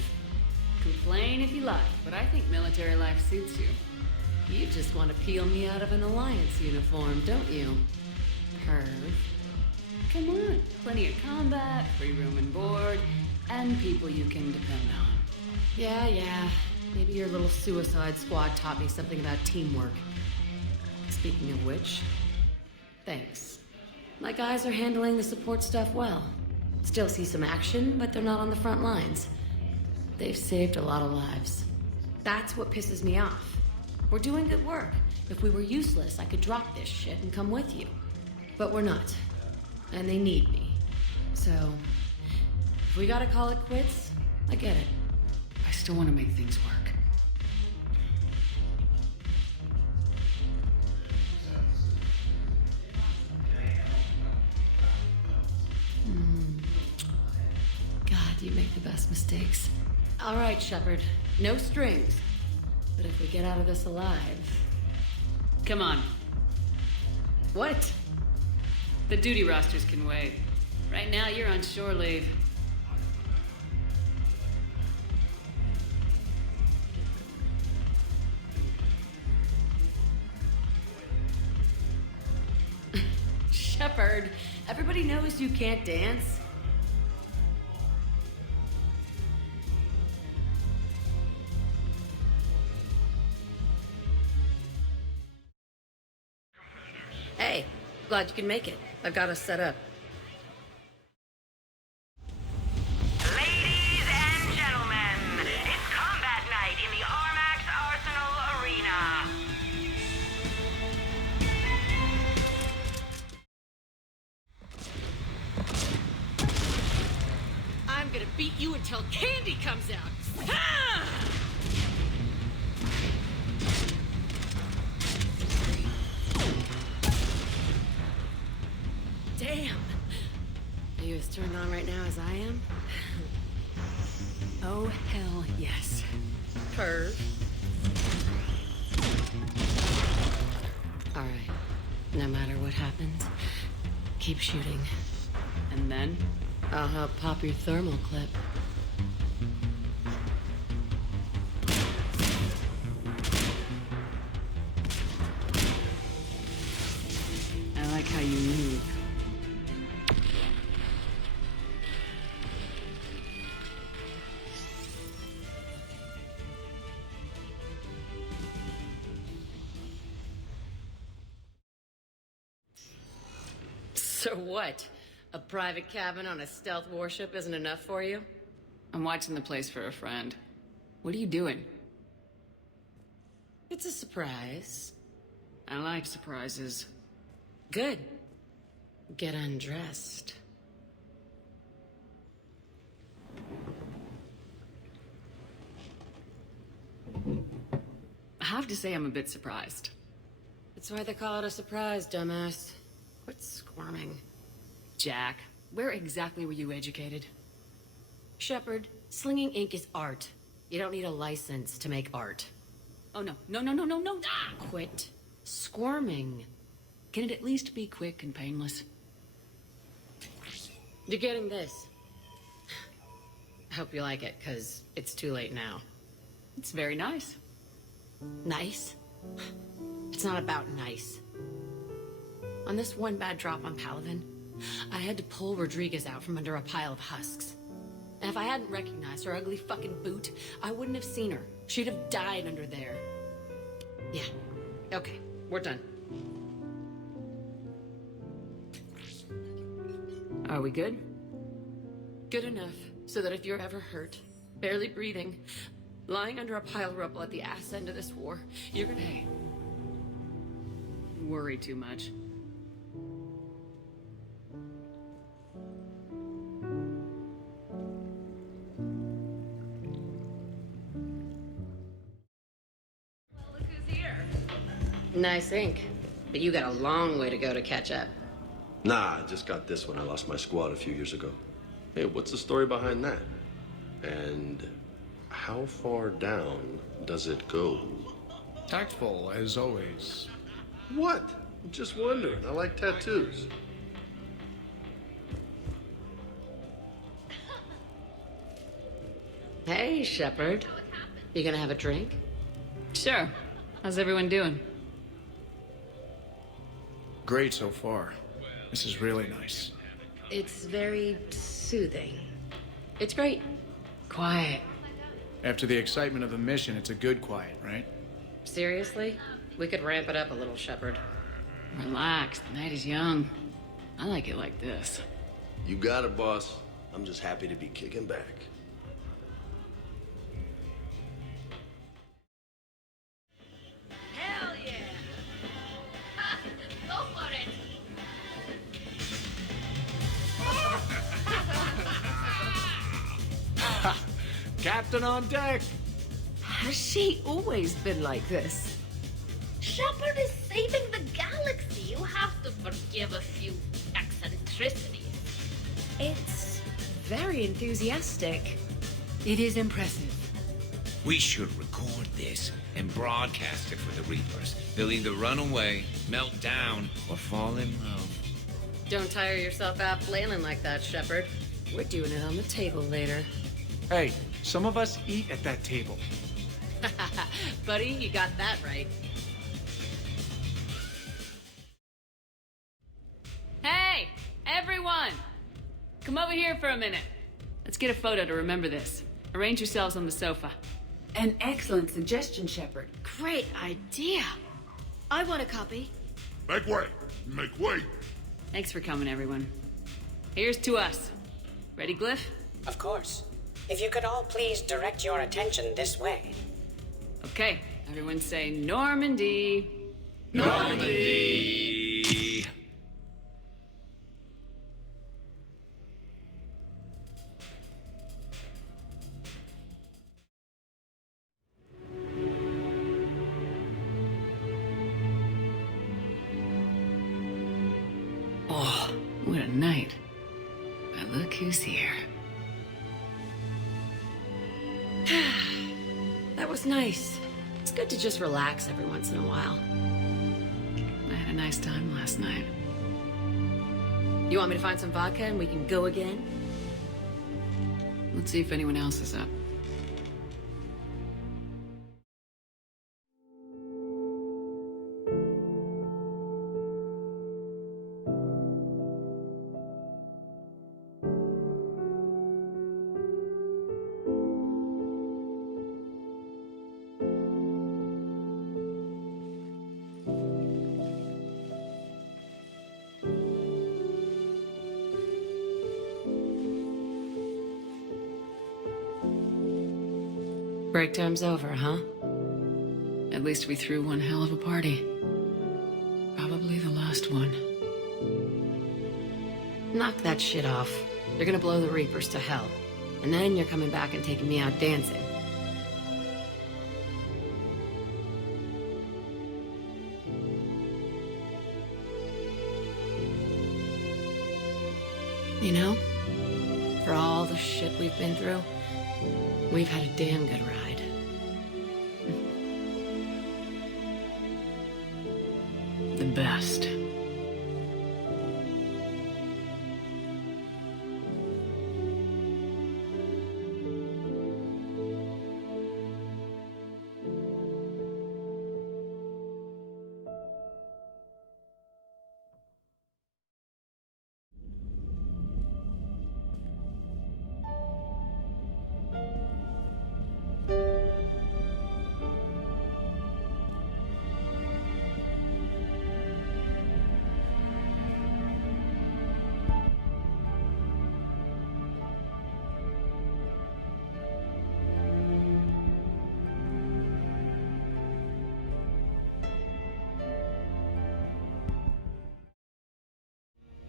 Complain if you like, but I think military life suits you. You just want to peel me out of an Alliance uniform, don't you? Perv. Come on, plenty of combat, free room and board, and people you can depend on. Yeah. Maybe your little suicide squad taught me something about teamwork. Speaking of which, thanks. My guys are handling the support stuff well. Still see some action, but they're not on the front lines. They've saved a lot of lives. That's what pisses me off. We're doing good work. If we were useless, I could drop this shit and come with you. But we're not. And they need me. So, if we gotta call it quits, I get it. I still want to make things work. God, you make the best mistakes. All right, Shepard. No strings. But if we get out of this alive... Come on. What? The duty rosters can wait. Right now, you're on shore leave. Shepard, everybody knows you can't dance. Hey, glad you can make it. I've got us set up. Ladies and gentlemen, it's combat night in the Armax Arsenal Arena. I'm gonna beat you until candy comes out. Ha! Damn. Are you as turned on right now as I am? Oh, hell yes. Perv. All right. No matter what happens, keep shooting. And then? I'll help pop your thermal clip. I like how you move. So what? A private cabin on a stealth warship isn't enough for you? I'm watching the place for a friend. What are you doing? It's a surprise. I like surprises. Good. Get undressed. I have to say I'm a bit surprised. That's why they call it a surprise, dumbass. Quit squirming. Jack, where exactly were you educated? Shepard, slinging ink is art. You don't need a license to make art. Oh, no. Ah! Quit squirming. Can it at least be quick and painless? You're getting this. I hope you like it, because it's too late now. It's very nice. Nice? It's not about nice. On this one bad drop on Paladin, I had to pull Rodriguez out from under a pile of husks. And if I hadn't recognized her ugly fucking boot, I wouldn't have seen her. She'd have died under there. Yeah. Okay, we're done. Are we good? Good enough so that if you're ever hurt, barely breathing, lying under a pile of rubble at the ass end of this war, you're gonna... Hey. Worry too much. Well, look who's here. Nice ink, but you got a long way to go to catch up. Nah, I just got this when I lost my squad a few years ago. Hey, what's the story behind that? And how far down does it go? Tactful, as always. What? I'm just wondering. I like tattoos. Hey, Shepard. You gonna have a drink? Sure. How's everyone doing? Great so far. This is really nice. It's very soothing. It's great. Quiet. After the excitement of the mission, it's a good quiet, right? Seriously? We could ramp it up a little, Shepard. Relax, the night is young. I like it like this. You got it, boss. I'm just happy to be kicking back. Hell yeah! Go for it! Captain on deck! Has she always been like this? Shepard is saving the galaxy. You have to forgive a few eccentricities. It's very enthusiastic. It is impressive. We should record this and broadcast it for the Reapers. They'll either run away, melt down, or fall in love. Don't tire yourself out flailing like that, Shepard. We're doing it on the table later. Hey, some of us eat at that table. Buddy, you got that right. Hey, everyone! Come over here for a minute. Let's get a photo to remember this. Arrange yourselves on the sofa. An excellent suggestion, Shepard. Great idea. I want a copy. Make way! Make way! Thanks for coming, everyone. Here's to us. Ready, Glyph? Of course. If you could all please direct your attention this way. Okay, everyone say Normandy. Normandy! Oh, what a night. But look who's here. That was nice. It's good to just relax every once in a while. I had a nice time last night. You want me to find some vodka and we can go again? Let's see if anyone else is up. Break time's over, huh? At least we threw one hell of a party. Probably the last one. Knock that shit off. You're gonna blow the Reapers to hell. And then you're coming back and taking me out dancing. You know, for all the shit we've been through, we've had a damn good ride. The best.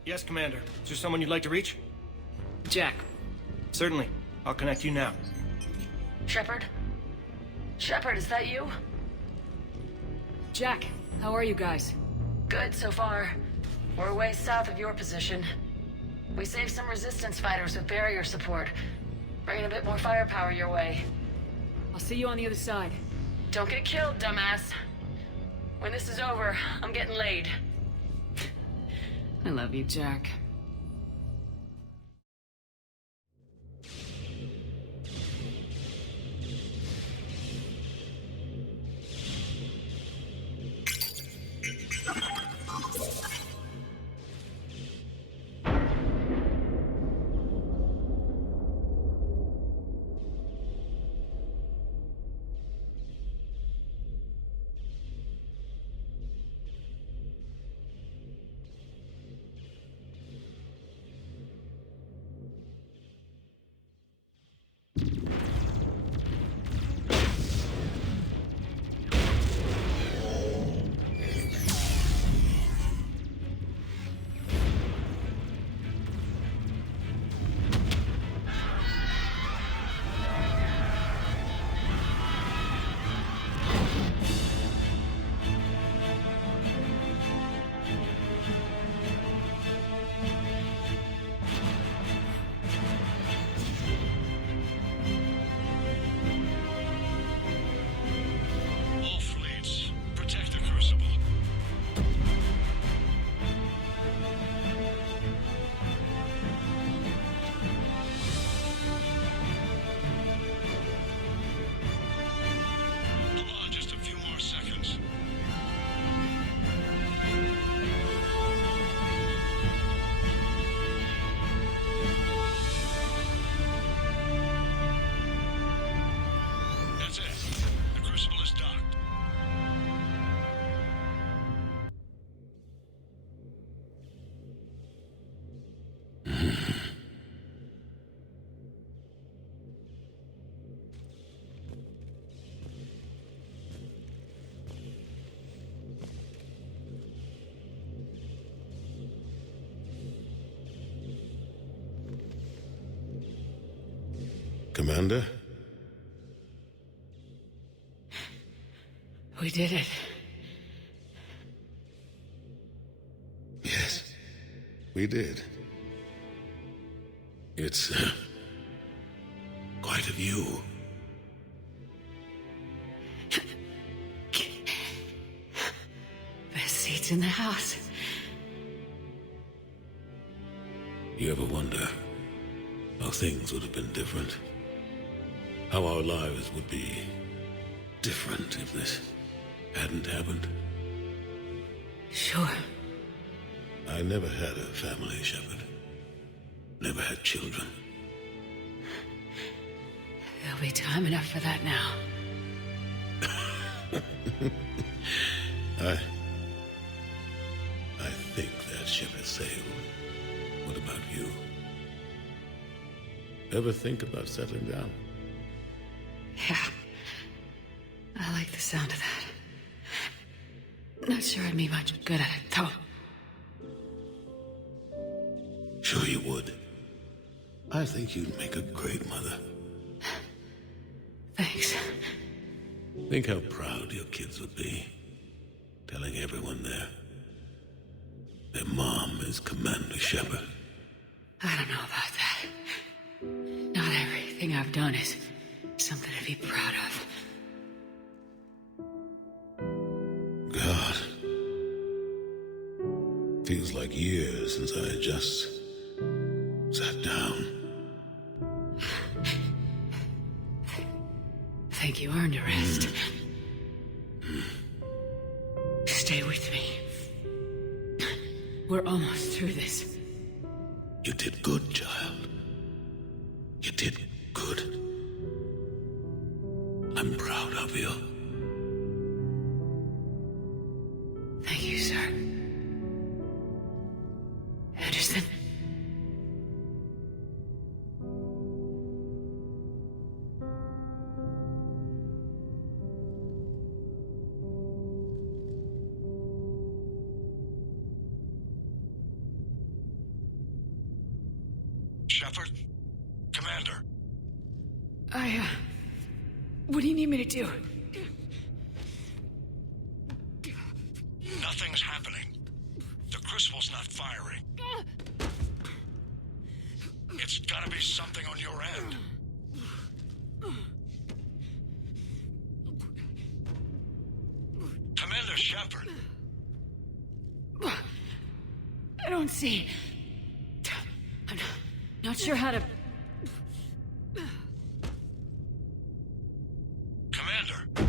Yes, Commander. Is there someone you'd like to reach? Jack. Certainly. I'll connect you now. Shepard? Shepard, is that you? Jack, how are you guys? Good so far. We're way south of your position. We saved some resistance fighters with barrier support. Bringing a bit more firepower your way. I'll see you on the other side. Don't get killed, dumbass. When this is over, I'm getting laid. I love you, Jack. Commander? We did it. Yes, we did. It's quite a view. Best seats in the house. You ever wonder how things would have been different? How our lives would be different if this hadn't happened? Sure. I never had a family, Shepard. Never had children. There'll be time enough for that now. I think that ship has sailed. What about you? Ever think about settling down? Yeah. I like the sound of that. Not sure I'd be much good at it, though. Sure you would. I think you'd make a great mother. Thanks. Think how proud your kids would be. Telling everyone their mom is Commander Shepard. I don't know about that. Not everything I've done is something to be proud of. God. Feels like years since I just sat down. Think you earned a rest. Stay with me. We're almost through this. You did good, child. You did good. I'm proud of you. Thank you, sir. Anderson? Shepard? Commander. What do you need me to do? Nothing's happening. The crucible's not firing. It's gotta be something on your end. Commander Shepard. I don't see. I'm not sure how to... Commander.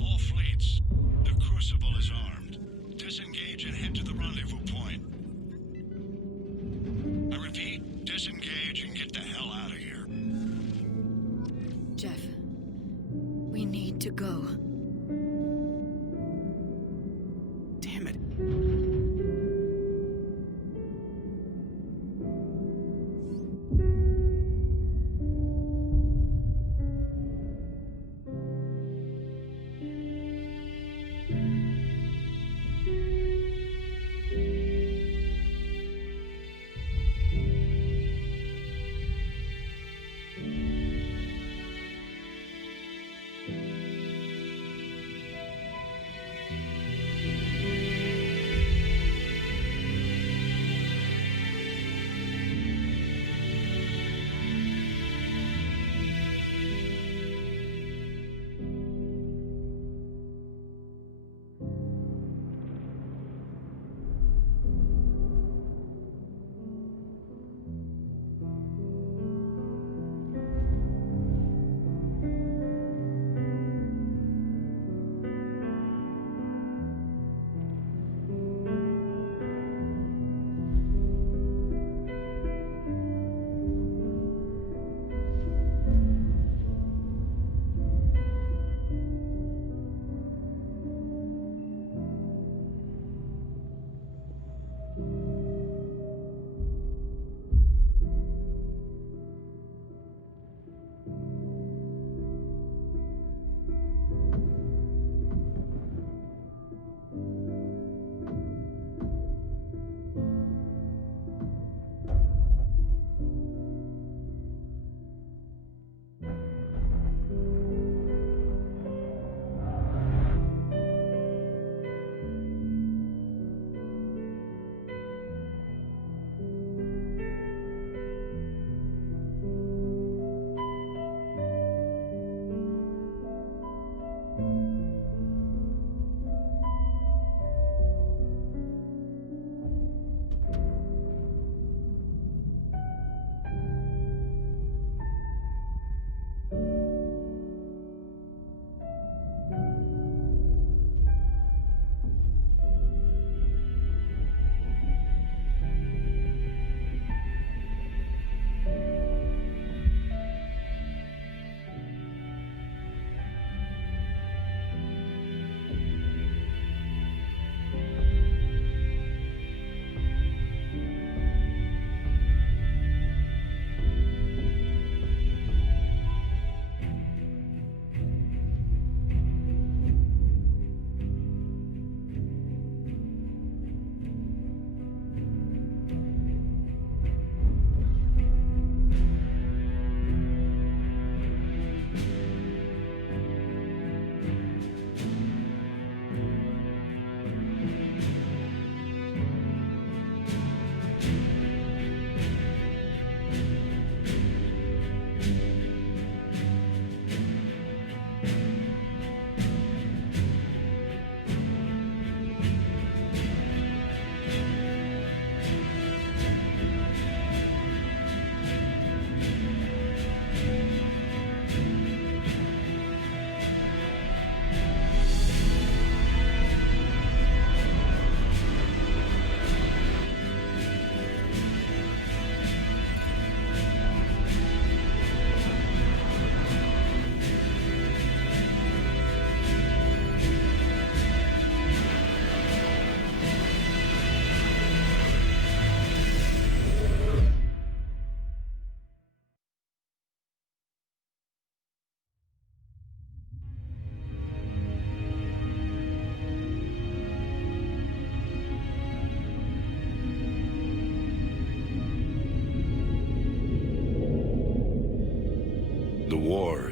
All fleets. The Crucible is armed. Disengage and head to the rendezvous point. I repeat, disengage and get the hell out of here. Jeff, we need to go. Damn it.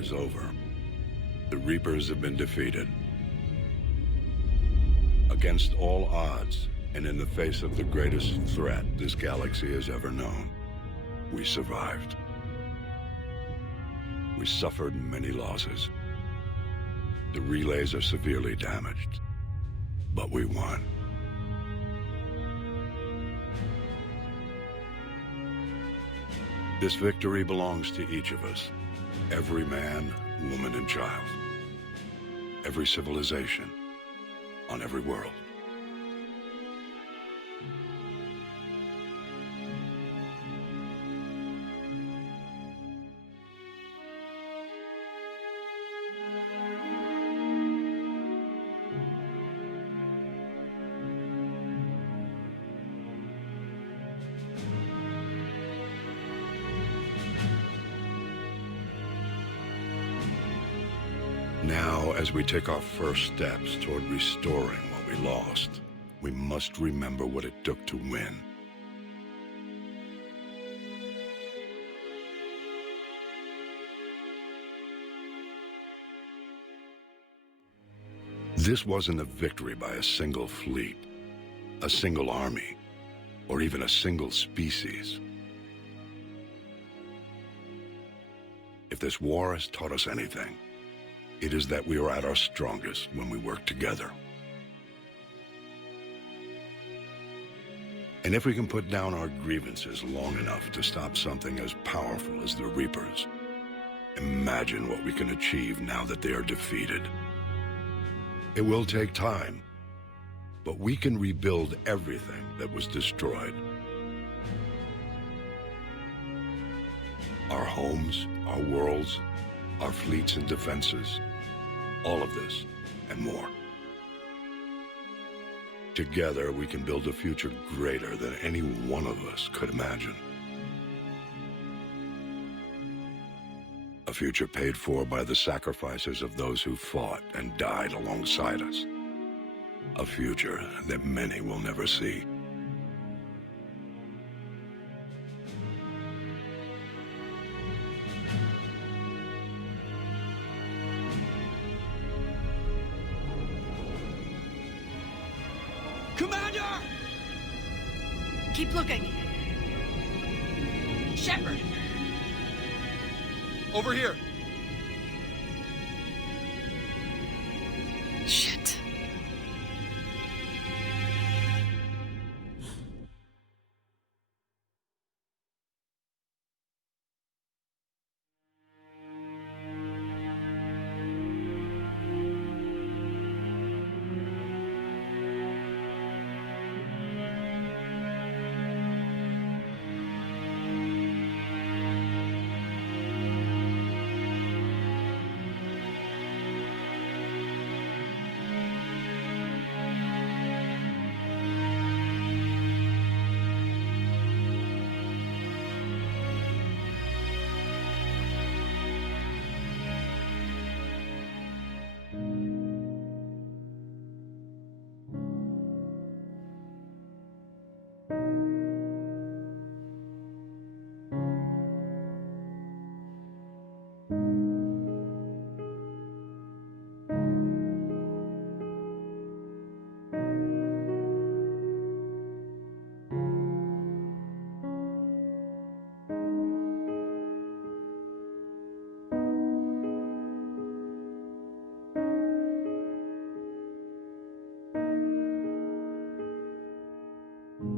is over. The Reapers have been defeated. Against all odds, and in the face of the greatest threat this galaxy has ever known, we survived. We suffered many losses. The relays are severely damaged, but we won. This victory belongs to each of us. Every man, woman, and child. Every civilization on every world. Now, as we take our first steps toward restoring what we lost, we must remember what it took to win. This wasn't a victory by a single fleet, a single army, or even a single species. If this war has taught us anything, it is that we are at our strongest when we work together. And if we can put down our grievances long enough to stop something as powerful as the Reapers, imagine what we can achieve now that they are defeated. It will take time, but we can rebuild everything that was destroyed. Our homes, our worlds, our fleets and defenses, all of this and more. Together, we can build a future greater than any one of us could imagine. A future paid for by the sacrifices of those who fought and died alongside us. A future that many will never see. Commander! Keep looking. Shepard! Over here. Shit.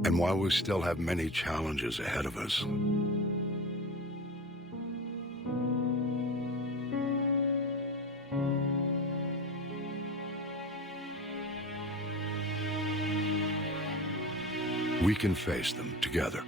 And while we still have many challenges ahead of us, we can face them together.